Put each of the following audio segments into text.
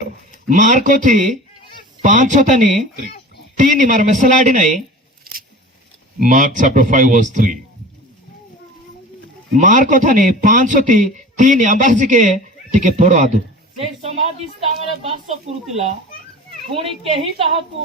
मार्कोथी 5:3 मार मेसलाडी नहीं. Mark chapter 5 verse 3. मार्कोथानी 5:3 अंबासी के टिके पढ़ो आदु. से समाधि स्थान रे बास करुतिला पुणी केही ताहाकु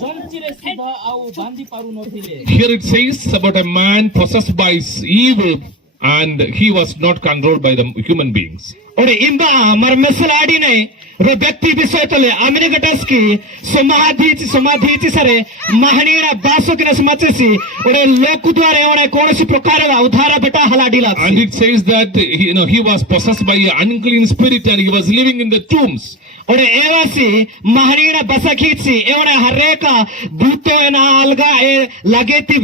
जंचिरे सुधा आउ बांधी पारु नथिले. Here it says about a man possessed by evil and he was not controlled by the human beings. और इंबा मर मेसलाडी नहीं रो व्यक्ति विषय तले अमिने गटस्की समाधि सरे महनीरा बासो के नसमचेसी और लोक द्वारे ओने कोनसी प्रकारवा उधारा बेटा हलाडीला. And it says that he was possessed by an unclean spirit and he was living in the tombs. और एवासी महनीरा बसखीची एवने हरेका भूतो एना अलगा ए लगेती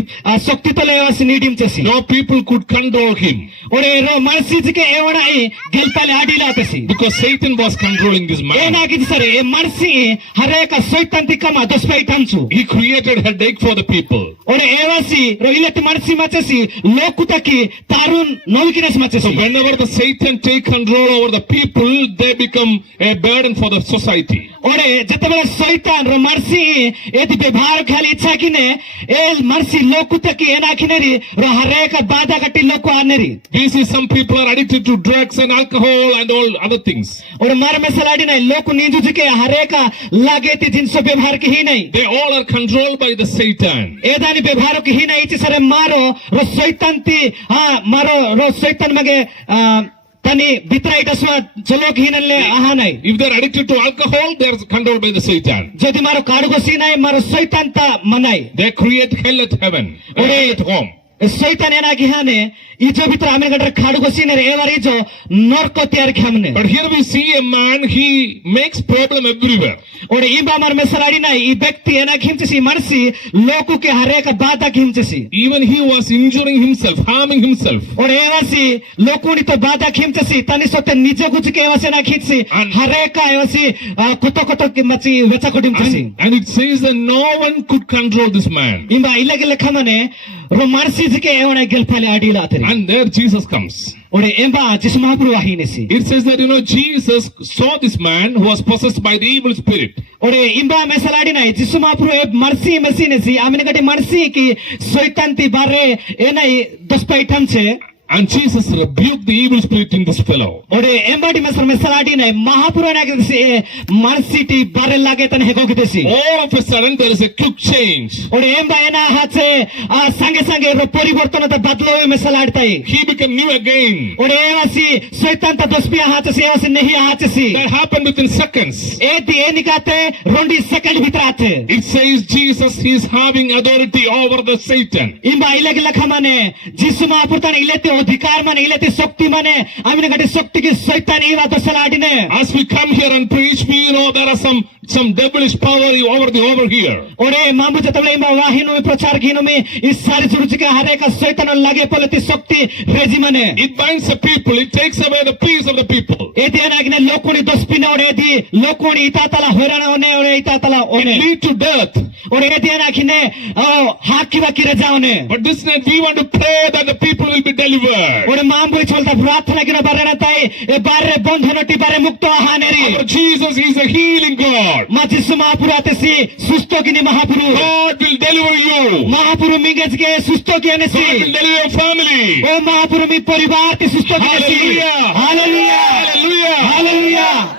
शक्ति तले एवासी नीडिम चेसी. No people could control him. और रो मनसी जी के एवना ए गिलतले आडीला तेसी. Because Satan was controlling this man. एना की सरे ए मनसी हरेका शैतान तिकमा दसपै तंचु. He created headache for the people. और एवासी रो इलेट मनसी मचेसी लोकुतकी Tarun नौकिनस So मचेसी. whenever the Satan take control over the people, they become a burden for the society. और जतबेले शैतान रो मर्सी एति व्यवहार खाली इच्छा किने ए मर्सी लोकुतकी एना किनेरी रो हरेक बाधा गट्टी लोको आनेरी. We see some people are addicted to drugs and alcohol and all other things. और मर में सलाडी नहीं लोक नींजु जी के हरेका लागेती जिनसो व्यवहार की ही नहीं. They all are controlled by the Satan. एदानी व्यवहार की ही नहीं इति सरे मारो रो शैतान ती हाँ मारो रो शैतान मगे तनी बितराई दसवा चलो की हिनले आहा नहीं. If they are addicted to alcohol, they are controlled by the Satan. जदि मारो काडुगो सीनाई मारो शैतान ता मनाई. They create hell at heaven or hell at home. शैतान एना गिहाने इजो भितर आमे गटर खाडुगो सीनेरे एवार इजो नरको तयार खेमने. But here we see a man, he makes problem everywhere. और इबा मर में सलाडी नहीं ई व्यक्ति एना खिमचसी मरसी लोकु के हरेक बाधा खिमचसी. Even he was injuring himself, harming himself. और एवासी लोकुनी तो बाधा खिमचसी तनी सोते निजे गुज के एवासे ना खिचसी हरेक एवासी कोतो के मची वेचा कोडिमचसी. And it says that no one could control this man. इबा इलेगे लेखमने रो मरसी जी के एवने गेलफाले आडीला आतरी. And there Jesus comes. और एबा जिस महाप्रभु आहीनेसी. It says that Jesus saw this man who was possessed by the evil spirit. और इम्बा में सलाडी नहीं जिस महाप्रभु मर्सी मसीनेसी आमिने गटी मर्सी की शैतान ती बारे ए नहीं दस पैठम छे. And Jesus rebuked the evil spirit in this fellow. और एम्बाडी में सलाडी नहीं महापुरुष ने किसी मर्सी ती बारे लागे तन हेको किसी. All of a sudden there is a quick change. और एम्बा एना हाचे संगे रो परिवर्तन तो बदलाव में सलाडता है. He became new again. और एवासी शैतान ता दसपिया हाचे से एवासी नहीं हाचे से. That happened within seconds. ए दी ए निकाते रोंडी सेकंड भीतर आते. It says Jesus is having authority over the Satan. इम्बा इले के लखा माने जिस महापुरुष ने इलेते अधिकार माने इलेते शक्ति माने आमिने गटे शक्ति की शैतान इवा तो सलाडी ने. As we come here and preach, we know there are some devilish power over here. और ए मामू जतबले इम्बा वाहिनो में प्रचार कीनो में इस सारी जुरुच के हरेक शैतान लागे पलती शक्ति रेजी माने. It binds the people. It takes away the peace of the people. ए दी नागिने लोकोनी दसपिना और ए दी लोकोनी इतातला होराना होने और इतातला होने. It lead to death. और ए दी नागिने हाकी वाकी रजा होने. But this night we want to pray that the people will be delivered. और मामू चलता प्रार्थना किनो बारे ताई ए बारे बंधनटी बारे मुक्त आहानेरी. Our Jesus is a healing God. मा जिसु महापुरु आतेसी सुस्तो किनी महापुरु. God will deliver you. महापुरु मिंगेज के सुस्तो की God अनेसी. will deliver your family. ओ महापुरु मी परिवार ती सुस्तो की अनेसी. Hallelujah. Hallelujah. Hallelujah. Hallelujah.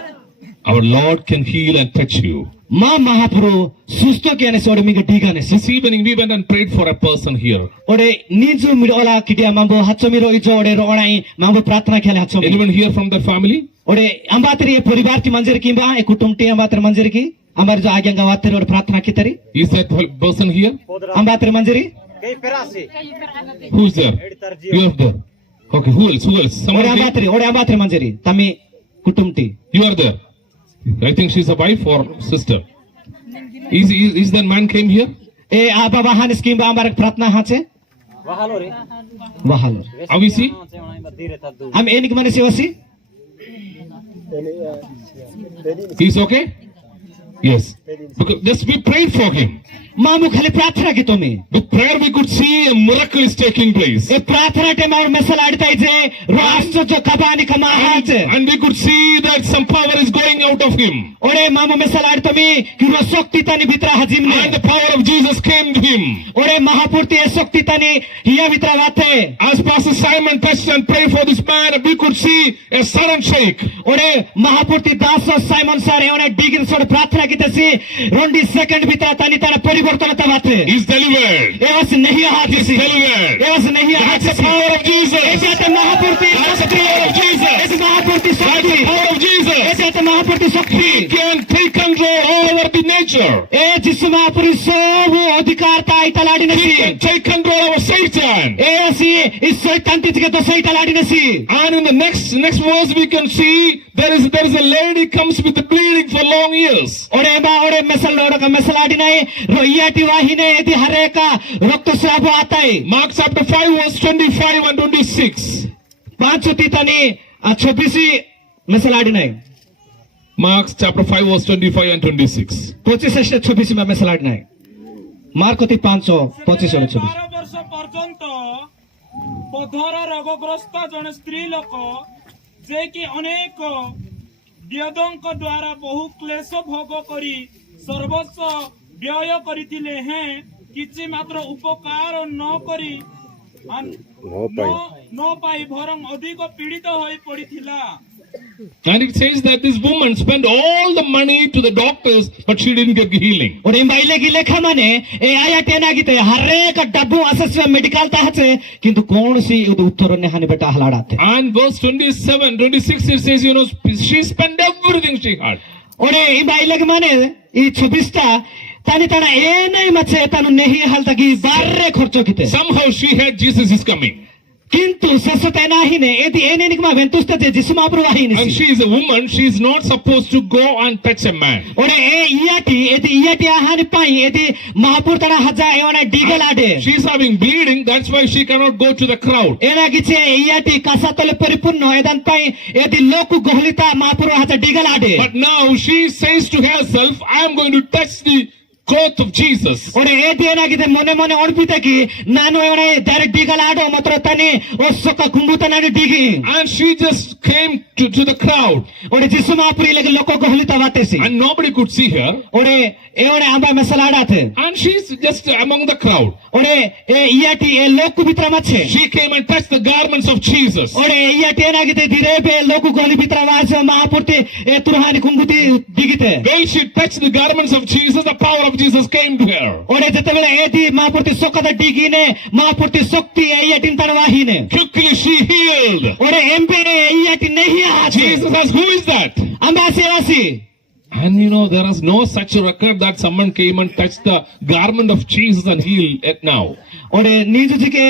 Our Lord can heal and touch you. मां महापुरु सुस्तो की अनेसी और मिंगे डीगा अनेसी. This evening we went and prayed for a person here. और नीजु मिरोला किडिया मांबो हच्चो मिरो इजो और रोणाई मांबो प्रार्थना खेले हच्चो. Anyone here from that family? और अंबातरी परिवार की मंजर की बा एक कुटुंब टी अंबातर मंजर की हमारे जो आगे गवातर और प्रार्थना की तरी. Is that person here? अंबातर Manjari. Who is there? You are there. Okay, who else? और Someone here? अंबातर मंजरी तमी कुटुंब T. You are there. I think she's a wife or sister. Is that man came here? ए आ बाबा हान scheme बा हमारे प्रार्थना हाचे. वहालो. How is he? हम एनिक माने सेवसी. He's okay? Yes. Because just we prayed for him. मामु खाली प्रार्थना की तुम्ही With prayer we could see a miracle is taking place. ए प्रार्थना टे मामु मेसलाडता इजे राष्ट्र जो कबानी कमाहाच And we could see that some power is going out of him. ओरे मामु मेसलाड तुम्ही कि रो शक्ति तनी भित्रा हजिमने And the power of Jesus came to him. ओरे महापूर्ति ए शक्ति तनी हिया भित्रा वाथे As Pastor Simon touched and prayed for this man, we could see a sudden shake. ओरे महापूर्ति दास और साइमन सर एवने डिगिन सोड प्रार्थना की तसी रोंडी सेकंड भित्रा तनी तारा परिवर्तन तवाथे He's delivered. एवस नहीं हाथ He's सी delivered. एवस नहीं हाथ That's the power of Jesus. एजाते महापूर्ति That's the power of Jesus. एस महापूर्ति That's the shakti power of Jesus. एजाते महापूर्ति He shakti can take control over the nature. ए जिस महापूर्ति सब अधिकार ताई तलाडी He नसी can take control over Satan. ए असी इस शैतान तिजके तो सही तलाडी नसी And in the next verse we can see there is a lady comes with the bleeding for long years. ओरे बा ओरे मेसल लोड का मेसलाडी नहीं रोइयाटी वाहिने यदि हरे का रक्तस्राव आता है Mark chapter 5 verse 25 and 26. 5 तनी 26 मेसलाडी नहीं Mark chapter 5 verse 25 and 26. 25 से 26 में मेसलाडी नहीं मार्कोती 5 25 और 26 ବାର ବର୍ଷ ପର୍ଯ୍ୟନ୍ତ ବଧର ରୋଗଗ୍ରସ୍ତ ଜଣେ ସ୍ତ୍ରୀ ଲୋକ ଯେ କି ଅନେକ ବ୍ୟୟଙ୍କ ଦ୍ୱାରା ବହୁ କ୍ଲେଶ ଭୋଗ କରି ସର୍ବସ୍ୱ ବ୍ୟୟ କରିଥିଲେ ହେଁ କିଛି ମାତ୍ର ଉପକାର ନ କରି ନ ପାଇ ବରଂ ଅଧିକ ପୀଡ଼ିତ ହୋଇ ପଡ଼ିଥିଲା। And it says that this woman spent all the money to the doctors, but she didn't get healing. और इन बाइले की लेखा माने ए आया टेना गीते हरे का डब्बू असस्य मेडिकल ताहचे किंतु कौन सी उत्तर ने हानि बेटा हलाड़ाते And verse 27, 26 it says, she spent everything she had. और इन बाइले के माने ई 26 तानी ताना ए नहीं मचे तानु नहीं हाल तकी बारे खर्चो किते Somehow she had Jesus is coming. किंतु ससते नाही ने एदी एने निकमा वेंतुस्ते जे जिसु मापरु वाही And निसी she is a woman, she is not supposed to go and touch a man. और ए इयाटी एदी इयाटी आहानि पाई एदी महापुर तना हजा एवने Diggle Ade She is having bleeding, that's why she cannot go to the crowd. एना गिचे इयाटी कासातले परिपूर्ण एदान पाई एदी लोकु गोहलिता महापुर हजा Diggle Ade But now she says to herself, I am going to touch the cloth of Jesus. और एदी एना गिते मने मने अणपिते की नानो एवने direct Diggle आडो मात्र तनी ओ सोका कुंबुता नानी डीगी And she just came to the crowd. और जिसु महापुरी लेके लोको गोहलिता वातेसी And nobody could see her. और एवने आंबा मेसलाडा थे And she's just among the crowd. और ए इयाटी ए लोकु भित्रा मछे She came and touched the garments of Jesus. और इयाटी एना गिते धीरे पे लोकु गोहली भित्रा वास महापुरते ए तुरहानी कुंबुती दिगिते When she touched the garments of Jesus, the power of Jesus came to her. और जतबेले एदी महापुरती सोकदा डीगी ने महापुरती शक्ति इयाटी तणवाही ने Quickly she healed. और एमपे इयाटी नहीं आछे Jesus asked, who is that? Amba सेवासी And there is no such a record that someone came and touched the garment of Jesus and healed it now. और नीजु जी के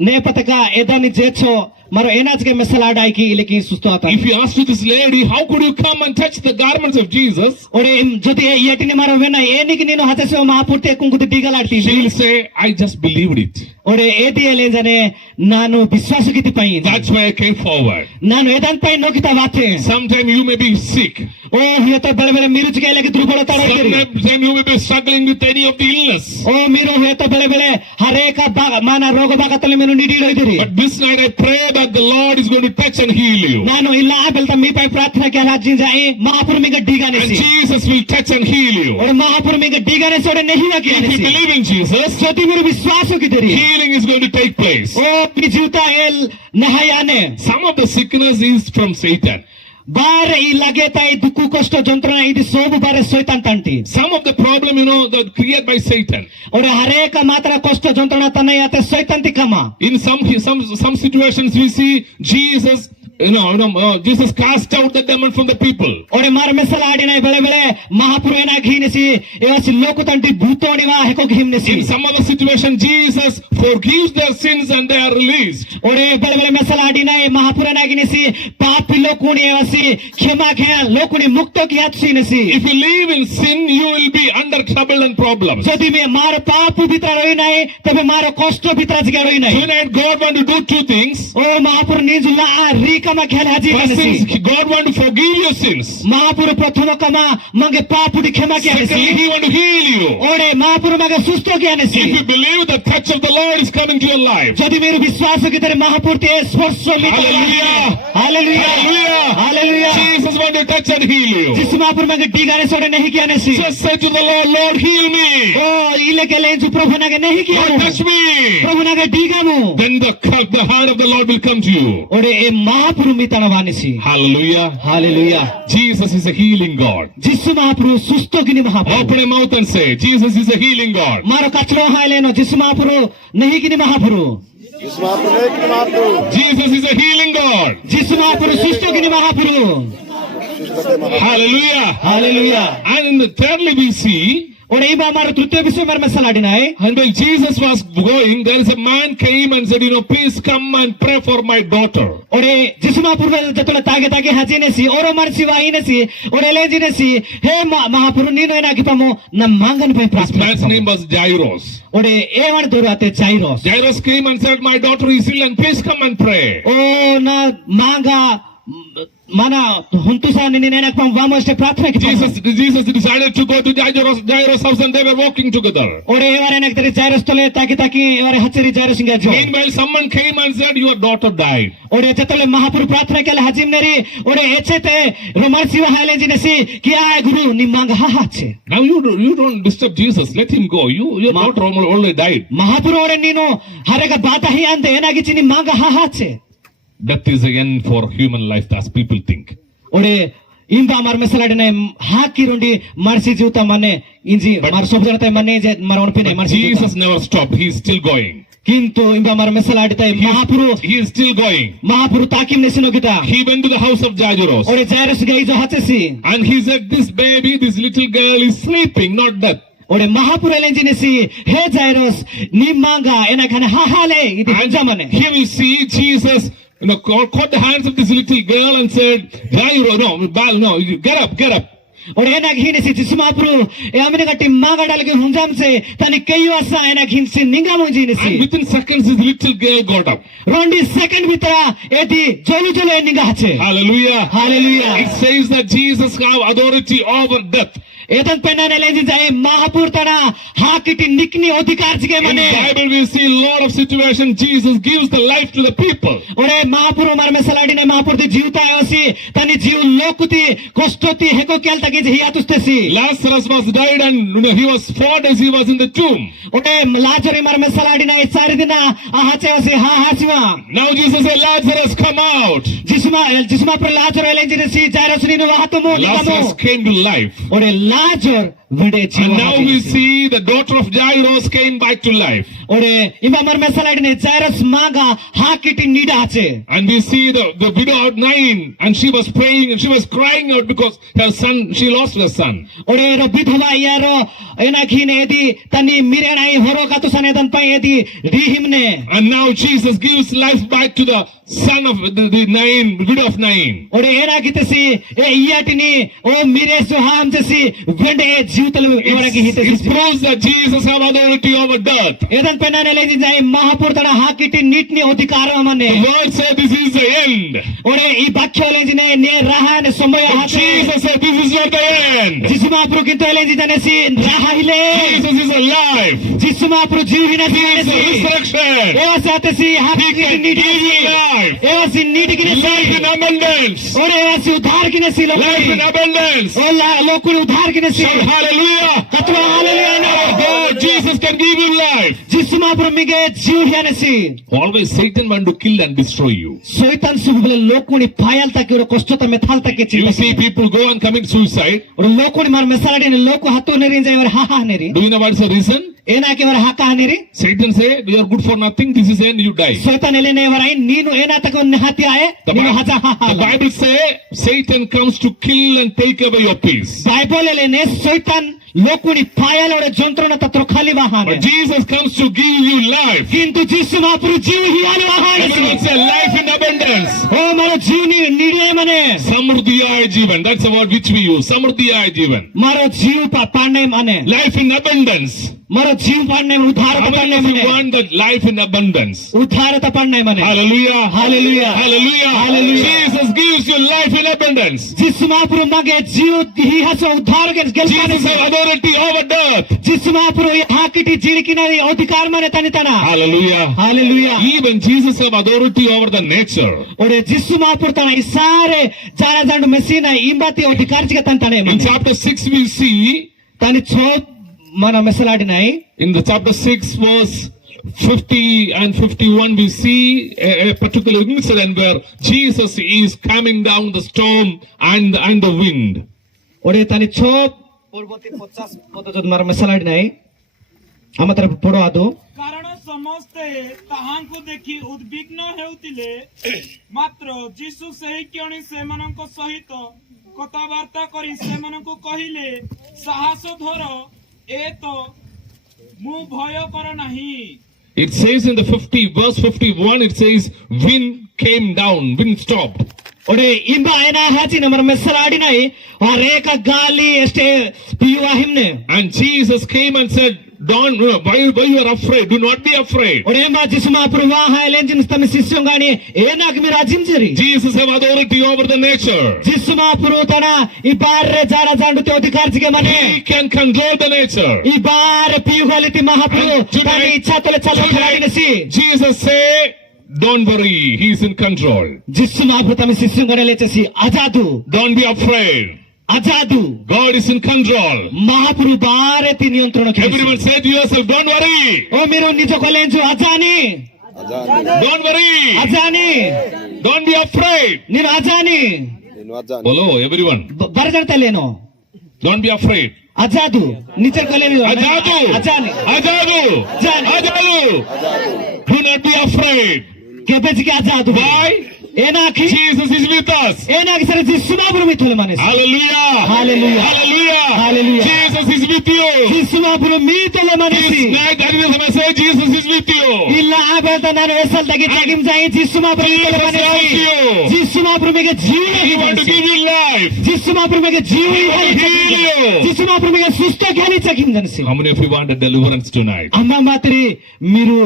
ने पतका एदानी जेछो मारो एनाज के मेसलाडाई की लेकिन सुस्तो आता If you ask to this lady, how could you come and touch the garments of Jesus? और जति इयाटी ने मारो वेना एनी कि नीनो हाते से महापुरते कुंकुती डीगल आटी She will say, I just believed it. और एदी एले जाने नानो विश्वास किति पाई That's why I came forward. नानो एदान पाई नोकिता वाथे Sometime you may be sick. ओ हियो तो बड़े बड़े मिरुच के लेके दुर्बलता रही Sometime you may be struggling with any of the illness. ओ मिरो है तो बड़े बड़े हरे का माना रोग बागा तले मेनु निडी रही थी But this night I pray that the Lord is going to touch and heal you. नानो इल्ला बेलता मी पाई प्रार्थना के राजी जाए महापुर में डीगा ने And C Jesus will touch and heal you. और महापुर में डीगा ने सोडे नहीं ना किया If you ने believe in Jesus, सोती मेरे विश्वास हो किधर है healing is going to take place. ओ पिजुता एल नहायाने Some of the sickness is from Satan. बारे ई लगे ताई दुखु कष्ट जंत्रणा इदी सब बारे शैतान तांटी Some of the problem, that created by Satan. और हरे का मात्रा कष्ट जंत्रणा तने आते शैतान ती कमा In some situations we see Jesus, Jesus cast out the demon from the people. और मार मेसला आडी नाही बेले बेले महापुर ना घी नेसी एवासी लोक तंटी भूतोणी वा हेको घिम नेसी In some other situation, Jesus forgives their sins and they are released. और बेले बेले मेसला आडी नाही महापुर ना घी नेसी पापी लोकुणी एवासी क्षमा खे लोकुणी मुक्त कियात सी नेसी If you live in sin, you will be under trouble and problems. जदि में मार पाप भित्र रही नाही तबे मार कष्ट भित्र जगे रही नाही Tonight, God want to do two things. ओ महापुर निजुला री kama khel haji First thing, kanasi God want to forgive your sins. mahapuru prathama kama mange papudi khema ki Secondly, anasi He want to heal you. ore mahapuru mange susto ki anasi If you believe the touch of the Lord is coming to your life. jodi meru vishwas kitare mahapurte sporsho mita Hallelujah. hallelujah Hallelujah. hallelujah Jesus want to touch and heal you. jisu mahapuru mange digane sode nahi ki anasi Just say to the Lord, Lord, heal me. oh ile ke lenju prabhu nage nahi ki Lord, touch me. prabhu nage digamu Then the hand of the Lord will come to you. ore e mahapuru mitana vanisi Hallelujah. hallelujah Jesus is a healing God. jisu mahapuru susto kini mahapuru Open your mouth and say, Jesus is a healing God. maro kachlo haileno jisu mahapuru nahi kini mahapuru Jesus is a healing God. jisu mahapuru susto kini mahapuru Hallelujah. hallelujah And thirdly we see, ore iba maro tritiya bishoy mar masaladina hai and when Jesus was going, there is a man came and said, please come and pray for my daughter. ore jisu mahapuru jatola tage hajinesi oro marsi wainesi ore lejinesi he mahapuru nino ena kipamo na mangan pai This man's prasna name was Jairus. ore e mar dorate jairos Jairus came and said, my daughter is ill and please come and pray. o na manga mana huntusa nini nena kipam vamos te prarthana kipam Jesus decided to go to Jairus' house and they were walking together. ore evare ena kitare jairos tole taki evare hacheri jairos inga jo Meanwhile, someone came and said, your daughter died. ore jatole mahapuru prarthana kele hajim neri ore echete romar siwa haile jinesi kiya hai guru nimanga ha hache Now you don't disturb Jesus. Let him go. Your daughter already died. mahapuru ore nino harega bata hi ande ena gichini manga ha hache Death is the end for human life, as people think. ore imba mar mesaladine haki rundi marsi juta mane inji mar sobjana mane je maron pine marsi Jesus never stopped. He is still going. kintu imba mar mesaladita mahapuru He is still going. mahapuru takim nesino kita He went to the house of Jairus. ore jairos gai jo hachesi And he said, this baby, this little girl is sleeping, not dead. ore mahapuru elenjinesi he jairos nimanga ena khane ha hale idi hanja mane Here we see Jesus, caught the hands of this little girl and said, Jairus, no, you get up. ore ena ghinesi jisu mahapuru e amine gatti maga dalge hunjam se tani kayu asa ena ghinsi ningamu And jinesi within seconds, this little girl got up. rondi second bitara edi jolu ninga hache Hallelujah. hallelujah It says that Jesus have authority over death. etan penane leji jai mahapur tana hakiti nikni odhikar jige In mane the Bible, we see a lot of situations. Jesus gives the life to the people. ore mahapur mar mesaladine mahapur de jiwta ayosi tani jiw lokuti kostoti heko kel taki hiatustesi Lazarus was died and he was 4 days he was in the tomb. ore lazari mar mesaladina e sari dina a hache osi ha hasiwa Now Jesus said, Lazarus, come out. jisma per lazaro elenji si jairos ninu wahatumu Lazarus nikamu came to life. ore lazar vide And jiwa now we see the daughter of Jairus came back to life. ore imba mar mesaladine jairos maga hakiti nida hache And we see the widow at 9 and she was praying and she was crying out because her son, she lost her son. ore ro bidhava yaro ena khine edi tani mirenai horo katu sanedan pai edi rihimne And now Jesus gives life back to the son of the widow of 9. ore era kitesi e iyatini o mire suham jesi vende jivtalu evara ki It hitesi proves that Jesus have authority over death. edan penane leji jai mahapur tana hakiti nitni odhikar The mane word said this is the end. ore i bakyo leji ne raha ne samaya But hate Jesus said this is not the end. jisu mahapur kinto leji jane si raha hile Jesus is alive. jisu mahapur jiv hina He is the si resurrection. eva sate si He hakiti can nitni give you life. eva si nitni kine Life in si abundance. ore eva si udhar kine si Life in lokuri abundance. o lokuri udhar kine si Shout hallelujah. katwa hallelujah na God, Jesus can give you life. jisu mahapur mige jiv hina si Always Satan want to kill and destroy you. শয়তান সুবলে লোকুনি পায়াল তাকে ওর কষ্টতা মেথাল তাকে You চিন্তা see people go and commit suicide. ওর লোকুনি মার মেসালাডি নে লোকু হাতো নেরি যায় ওর হা হা নেরি Do you know what's the reason? Ena K or হাকা নেরি Satan say, you are good for nothing. This is the end, you die. শয়তান এলে নে ওরাই নিনু এনা তাকে নেহাতি আয়ে The নিনু হাজা হা হা the Bible say Satan comes to kill and take away your peace. Bible এলে নে শয়তান ଲୋକuni ପାୟାଲେ ଗୋଟେ ଯନ୍ତ୍ରଣା ତତ୍ର ଖାଲି ବାହାନେ But Jesus comes to give you life. କିନ୍ତୁ ଯୀଶୁ ମହାପ୍ରଭୁ ଜୀବ ହିଆଲେ ବାହାନେ Everyone say life in abundance. ଓ ମୋର ଜୀବନି ନିଡେ ମାନେ Samurdhiyaya Jivan. That's the word which we use. Samurdhiyaya Jivan. મારો જીવ પાડને માને Life in abundance. મારો જીવ પાડને ઉદ્ધાર How પાડને many of you મને want that life in abundance? ઉદ્ધાર પાડને મને Hallelujah. Hallelujah. Hallelujah. Hallelujah. Jesus gives you life in abundance. ଯୀଶୁ ମହାପ୍ରଭୁ ମାଗେ ଜୀବ ହିହାସ ଉଦ୍ଧାର କେ Jesus has authority over death. ଯୀଶୁ ମହାପ୍ରଭୁ ହାକିଟି ଜିଳିକିନାରି ଅଧିକାର ମାନେ ତାନି ତାନା Hallelujah. Hallelujah Even Jesus have authority over the nature. ઓરે ଯୀଶୁ મહાપ્રଭુ તાના ઇસારે જારા જાંડ મસીના ઈંબાતી ଅଧିକାର કે તાન તાને In chapter 6 we see, તાની છો మన మెసలాడినాయి in the chapter 6 verse 50 and 51 we see a particular incident where Jesus is calming down the storm and the wind. ওরে তানি છો পূর্বতি 50 পদ যদি মার মেসলাడినాయి ଆମତର ପଡ ଆଦୁ କାରଣ ସମସ୍ତେ ତାହାଙ୍କୁ ଦେଖି ଉଦ୍ବିଗ୍ନ ହେଉଥିଲେ ମାତ୍ର ଯୀଶୁ ସେହି କ୍ଷଣି ସେମାନଙ୍କ ସହିତ କଥାବାର୍ତ୍ତା କରି ସେମାନଙ୍କୁ କହିଲେ ସାହସ ଧର ଏ ତ ମୁଁ ଭୟ କର ନାହିଁ It says in the 50 verse 51 it says wind came down, wind stopped. ఒరే ఇంబ ఆయన హాచిన మన మెసలాడినాయి అరేక గాలి ఎస్టే పియువా హిమ్నే And Jesus came and said, don't, why you are afraid? Do not be afraid. ఒరే మా జిసు మా ప్రభువా హాయలేంజిన్ తమ శిష్యం గాని ఏ నాకు మీరు అజించరి Jesus have authority over the nature. Jisshu మా ప్రభు తన ఈ బార్రే Zara జాండుతే అధికార్జిగే Mane He can control the nature. ఈ బార్ పియుగలితి మహాప్రభు తన ఇచ్ఛా తల చల ఖలాడినసి Jesus say, don't worry, he is in control. Jisshu మా ప్రభు తమ శిష్యం గనే లేచేసి Azad Don't be afraid. Azad God is in control. మహాప్రభు బారే తి నియంత్రణ Everyone say to yourself, don't worry. ఓ మీరు నిజ కొలేంజు అజాని Don't worry. అజాని Don't be afraid. నేను అజాని Hello, everyone. బరగడతలేను Don't be afraid. Azad నిజ కొలేను Ajadu. అజాని Ajadu. Ajadu. Ajadu. Do not be afraid. ಕೆಬೆಜಿಗೆ ಅಜಾದು Why? ಏನಾಕಿ Jesus is with us. ಏನಾಗಿ ಸರಿ ಜಿಸುಮಾಪುರು ಮಿಥುಲು ಮನಸ್ಸು Hallelujah. Hallelujah. Hallelujah. Hallelujah. Jesus is with you. ಜಿಸುಮಾಪುರು ಮೀತಲೆ This ಮನಸ್ಸಿ night, that is the message. Jesus is with you. ಇಲ್ಲ ಆಬೇತ ನಾನು vessel ತಗಿ ತಗಿಮ್ ಜಾಯಿ ಜಿಸುಮಾಪುರು ಮಿಥುಲು Jesus ಮನಸ್ಸಿ loves you. ಜಿಸುಮಾಪುರು ಮಿಗೆ ಜೀವ He wants to give you life. ಜಿಸುಮಾಪುರು ಮಿಗೆ ಜೀವ heal you. ಜಿಸುಮಾಪುರು ಮಿಗೆ ಸುಸ್ತ ಖ್ಯಾನಿ ಚಕಿಮ್ ಜನಸಿ How many of you want a deliverance tonight? ಅಮ್ಮ ಮಾತ್ರಿ మీరు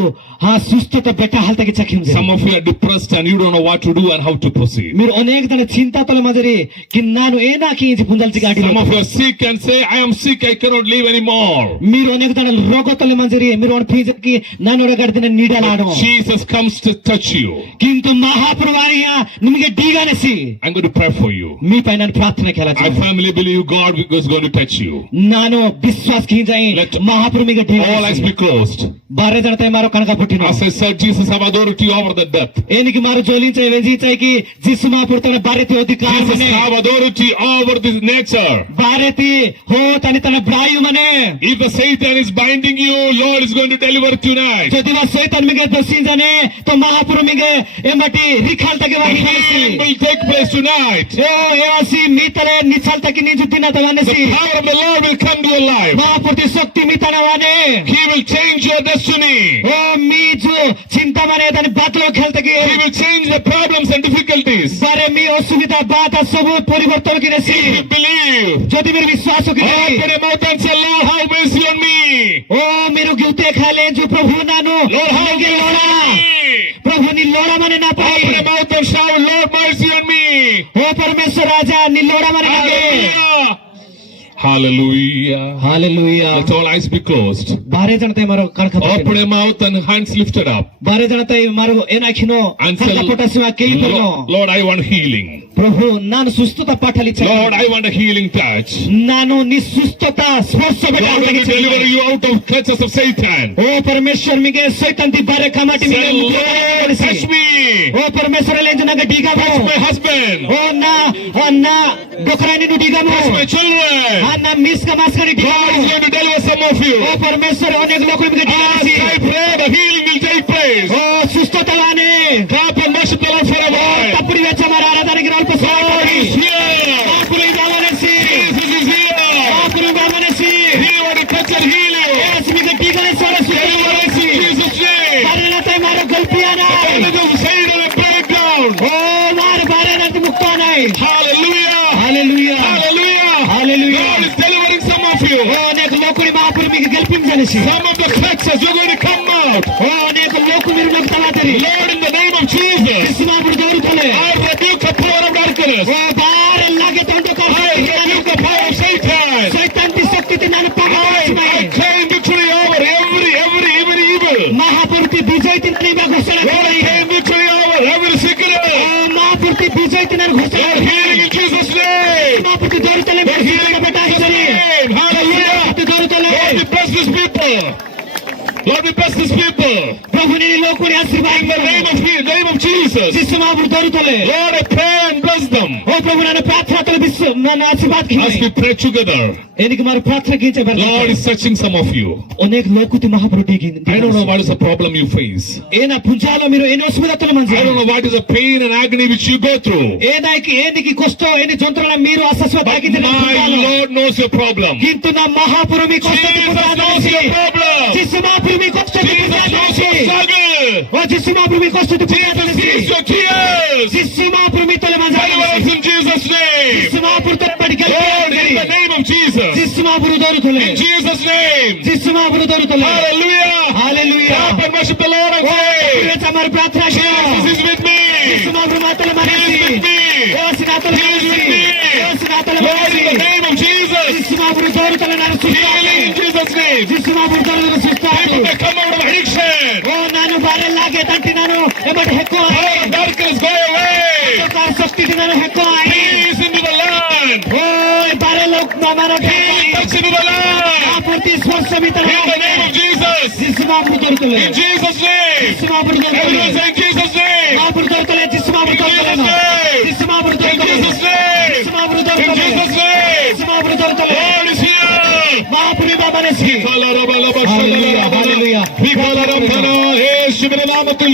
ఆ సుస్థత బెట్ట హల్తకి చకిమ్ Some of you are depressed and you don't know what to do and how to proceed. మీరు అనేక తన చింతాతల మజరి కి ನಾನು ಏನಾಕಿ ಇಂಜಿ ಪುಂದಲ್ಚಿ ಗಾಡಿ Some of you are sick and say, I am sick, I cannot live anymore. మీరు అనేక తన రోగతల మజరి మీరు ಒಣ ಪೀಜಕ್ಕೆ ನಾನು ಒಳಗಡ್ದಿನ ನೀಡಲಾಡು Jesus comes to touch you. ಕಿಂತು ಮಹಾಪ್ರಭಾಯ ನಿಮಗೆ ಡೀಗಾನೆಸಿ I'm going to pray for you. మీ పైన ప్రార్థన Kela I firmly believe God is going to touch you. ನಾನು ವಿಶ್ವಾಸ ಕಿ ಜಾಯಿ Let ಮಹಾಪ್ರಭುಗೆ all eyes be closed. ಬಾರೆ ಜನತೆ ಮಾರೋ ಕನಕ ಪುಟ್ಟಿನ As I said, Jesus have authority over the death. ಏನಿಗೆ ಮಾರು ಜೋಲಿಂಚೆ ವೆಂಜಿಚೈ ಕಿ ಜಿಸು ಮಹಾಪ್ರಭು ತನ ಬಾರೆತಿ ಅಧಿಕಾರ Jesus ಮನೆ have authority over this nature. ಬಾರೆತಿ ಹೋ ತನಿ ತನ ಬ್ರಾಯು ಮನೆ If the Satan is binding you, Lord is going to deliver tonight. যদি वा शैतान मिगे दसिंजने तो महाप्रभु मिगे एमटी रिखाल तके वाही मनसी Healing will take place tonight. ओ एवासी मितरे निछाल तके निजु दिन The तवनसी power of the Lord will come to your life. महाप्रभु शक्ति मितनवाने He will change your destiny. ओ मीजु चिंता माने तने बातलो खेल तके He will change the problems and difficulties. बारे मी असुविधा बात सब परिवर्तन किनेसी If you believe, যদি మీరు విశ్వాసం open కినే your mouth and say, Lord, have mercy on me. ఓ మీరు గిల్తే ఖాలే జు ప్రభు నాను Lord, have gay mercy Lodha on me. ప్రభు ని లోడా మనే నా పై Open your mouth and shout, Lord, mercy on me. ఓ పరమేశ్వర రాజా ని లోడా మనే నాగే Hallelujah. Hallelujah Let all eyes be closed. ಬಾರೆ ಜನತೆ ಮಾರೋ ಕಣಕ Open your mouth and hands lifted up. ಬಾರೆ ಜನತೆ ಮಾರೋ ಏನಾಕಿನೋ And say, Kanaka ಪಟಸುವ ಕೇಳಿಪರ್ನೋ Lord, I want healing. ಪ್ರಭು ನಾನು ಸುಸ್ತತ ಪಾಠಲಿಚ್ಚ Lord, I want a healing touch. ನಾನು ನಿ ಸುಸ್ತತ ಸ್ಪರ್ಶ Lord, I will deliver you out of clutches of Satan. ಓ ಪರಮೇಶ್ವರ ಮಿಗೆ ಸೈತಾನ್ ದಿ ಬಾರೆ ಕಮಾಟಿ Say, ಮಿಗೆ Lord, touch me. ಓ ಪರಮೇಶ್ವರ ಲೇಂಜ ನಗ ಡಿಗಾಮೋ Touch my husband. ಓ ನಾ ಡೊಕರಾನಿ ನು ಡಿಗಾಮೋ Touch my children. ನಾ ಮಿಸ್ ಕ ಮಾಸ್ ಕರಿ God is ಡಿಗಾಮೋ going to deliver some of you. ಓ ಪರಮೇಶ್ವರ ಅನೇಕ ಲೋಕ ಮಿಗೆ As ಡಿಗಾಸಿ I pray, the healing will take place. O ಸುಸ್ತತವಾನೆ Clap and worship the Lord for a while. ತಪ್ಪಡಿ ವೆಚ್ಚ ಮಾರ ಆರಾಧನೆಗೆ ಅಲ್ಪ God is here. ಆಪುರಿ ಬಾಮನಸಿ Jesus is here. ಆಪುರಿ ಬಾಮನಸಿ Lord is delivering some of you. ఓ అనేక లోకుని మహాపురు మీకు గెలిపించనేసి Some of the clutches, you're going to come out. ఓ అనేక లోకు మీరు నాకు తలాతరి Lord, in the name of Jesus, యేసునామమున దొరుకుతలే I rebuke the power of darkness. ఓ బారె లాగే తందుక I rebuke the power of Satan. శైతాన్ని శక్తిని నేను I పగలగొట్టుచున్నాను claim victory over every evil. మహాపురుతి విజయతి నేను ఘోషణ Lord, I claim victory over every oh sickness. మహాపురుతి విజయతి నేను ఘోషణ Lord, healing in Jesus' name. మహాపురుతి దొరుకుతలే Lord, healing in Jesus' name. Hallelujah. దొరుకుతలే Lord, we bless these people. Lord, we bless these people. ప్రభుని లోకుని In the ఆశీర్వాదం name of Jesus. శిశుమాపురు దొరుకుతలే Lord, I pray and bless them. ఓ ప్రభు నన్ను ప్రార్థనలు విశ్వ నన్ను ఆశీర్వాద As we pray together, ఎనికి మరి ప్రార్థన గీచే Lord is touching some of you. అనేక లోకుతి మహాపురుటికి I don't know what is the problem you face. ఏనా పుంజాలో మీరు ఎన్ని అసుమతలు మంచి I don't know what is the pain and agony which you go through. ఏదానికి ఏందికి కష్టం ఎన్ని జంతువుల మీరు అస్వస్థతాకి My Lord knows your problem. కింద నా మహాపురు మీ Jesus knows your problem. శిశుమాపురు మీ కష్టం Jesus knows your struggle. ఓ శిశుమాపురు మీ కష్టం Jesus sees your tears. శిశుమాపురు మీ తల Deliver us in Jesus' name. శిశుమాపురు తరబడి Lord, in the name of Jesus. శిశుమాపురు దొరుకుతలే In Jesus' name. శిశుమాపురు దొరుకుతలే Hallelujah. Hallelujah Clap and worship the Lord and pray. మరి ప్రార్థన Jesus is with me. శిశుమాపురు మాతల He మరేసి is with me. Oh సినాతల He is with మరేసి me. Oh సినాతల Lord, in the మరేసి name of Jesus. శిశుమాపురు దొరుకుతలే నన్ను Healing in Jesus' name. శిశుమాపురు దొరుకుతలే సుస్తాడు People may come out of addiction. ఓ ನಾನು ಬಾರೆಲ್ಲಾಗೆ ತಟ್ಟಿ ನಾನು ಎಬಟ್ ಹೆಕ್ಕೋ Power of darkness go away. ಶಕ್ತಿ ನಾನು ಹೆಕ್ಕೋ Peace into the land. O ಬಾರೆಲ್ಲ ಮಾಮಾರ Healing touch into the land. ಪೂರ್ತಿ ಸ್ವಸ್ಥ ಮಿತ್ರ In the name of Jesus. ಶಿಶುಮಾಪುರು ದೊರಕಲೆ In Jesus' name. ಶಿಶುಮಾಪುರು ದೊರಕಲೆ Everyone say in Jesus' name. ಮಾಪುರು ದೊರಕಲೆ ಶಿಶುಮಾಪುರು In ದೊರಕಲೆ Jesus' name. ಶಿಶುಮಾಪುರು In ದೊರಕಲೆ Jesus' name. ಶಿಶುಮಾಪುರು In ದೊರಕಲೆ Jesus' name. ಶಿಶುಮಾಪುರು ದೊರಕಲೆ Lord is here. ಮಾಪುರಿ ಬಾಬಾನೆಸಿ Hallelujah. Hallelujah. യേശുവിന്റെ നാമത്തിൽ